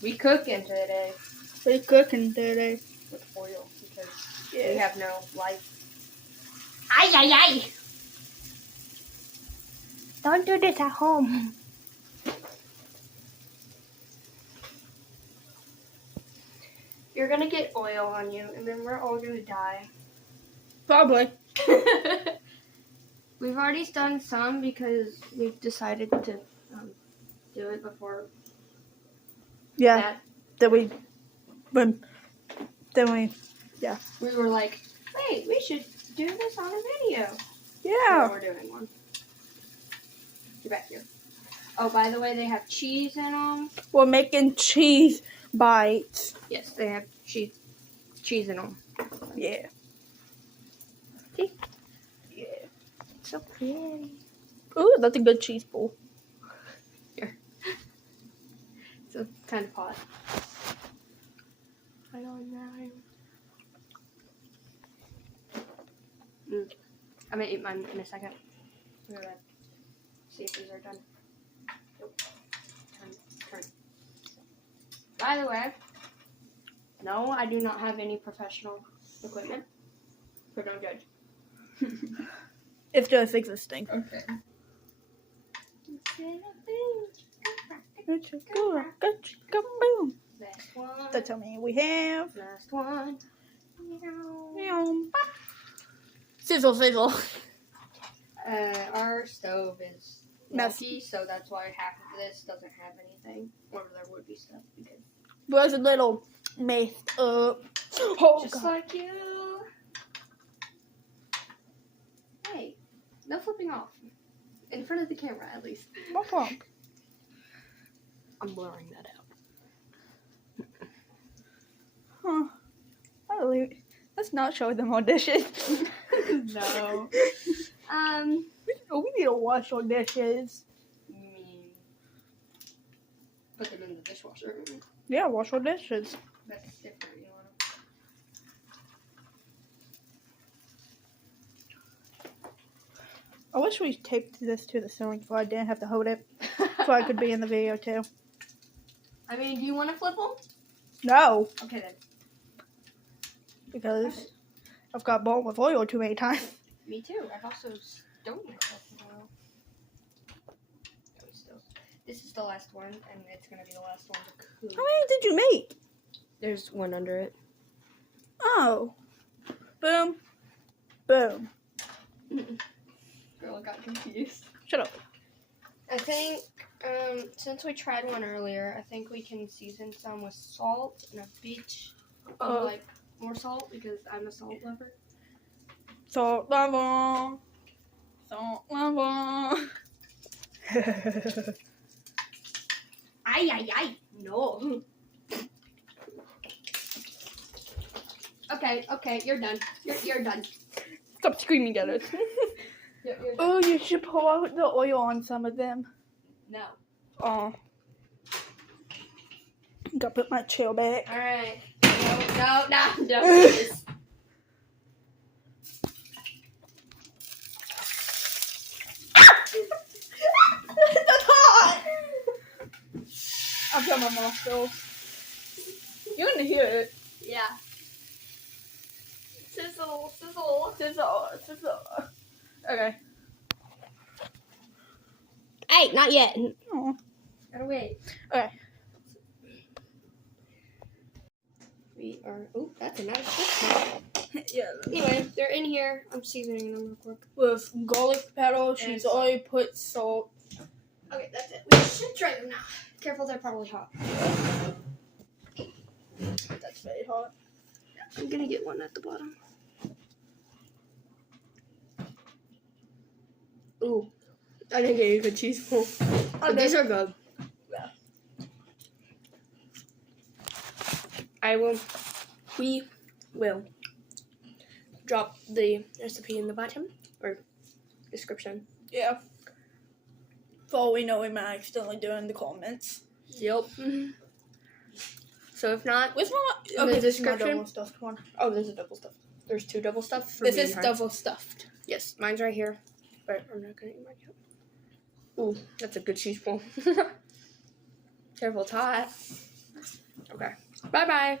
We cooking today We're cooking today. with oil because Yeah. we have no life. Ay, ay, ay! Don't do this at home. You're gonna get oil on you, and then we're all gonna die. Probably. We've already done some because we've decided to do it before Yeah. that. Then we. We were like, wait, we should do this on a video. Yeah. Now we're doing one. Get back here. Oh, by the way, they have cheese in them. We're making cheese bites. Yes, they have cheese in them. Yeah. See? Yeah. So pretty. Ooh, that's a good cheese ball. So kind of hot. I don't know. I'm gonna eat mine in a second. I'm gonna see if these are done. Nope. Turn. By the way, no, I do not have any professional equipment. So don't judge. It's just existing. Okay. Boom. Last one. That's how many we have. Last one. Sizzle, sizzle. Our stove is messy, so that's why half of this doesn't have anything. Or there would be stuff because Was a little messed up. Oh, just God. like you. Hey, no flipping off. In front of the camera, at least. What's wrong? I'm blurring that out. Huh. Let's not show them our dishes. No. We need to wash our dishes. You mean put them in the dishwasher? Yeah, wash our dishes. That's different, you know. I wish we taped this to the ceiling so I didn't have to hold it. So I could be in the video too. I mean, do you want to flip them? No, Okay then. because I've got burned with oil too many times. Me too. I've also stoned myself in oil. This is the last one, and it's gonna be the last one to cook. How many did you make? There's one under it. Oh. Boom. Boom. Girl, I got confused. Shut up. I think, since we tried one earlier, I think we can season some with salt and a bit of, like, more salt, because I'm a salt lover. Salt level. Salt level. Ay, ay, ay. No. Okay, you're done. You're done. Stop screaming at us. You're done. Oh, you should pour out the oil on some of them. No. Oh. Gotta put my chair back. Alright. No. Please. That's hot! I've got my nostrils. You're gonna hear it. Yeah. Sizzle. Sizzle. Okay. Hey, not yet. Oh. Gotta wait. Okay. We are. Oh, that's a nice one. Yeah. Anyway, they're in here. I'm seasoning them real quick. With garlic powder, she's salt. already put salt. Okay, that's it. We should try them now. Careful, they're probably hot. That's very hot. I'm gonna get one at the bottom. Ooh, I didn't get you a good cheese bowl. But these are good. Yeah. We will drop the recipe in the bottom or description. Yeah. For all we know, we might accidentally do it in the comments. Yep. So if not, Where's my in the this is my description? double stuffed one. Oh, there's a double stuff. There's two double stuff. For This me is and her. double stuffed. Yes, mine's right here. But I'm not gonna eat mine yet. Ooh, that's a good cheese bowl. Careful, it's hot. Okay. Bye-bye.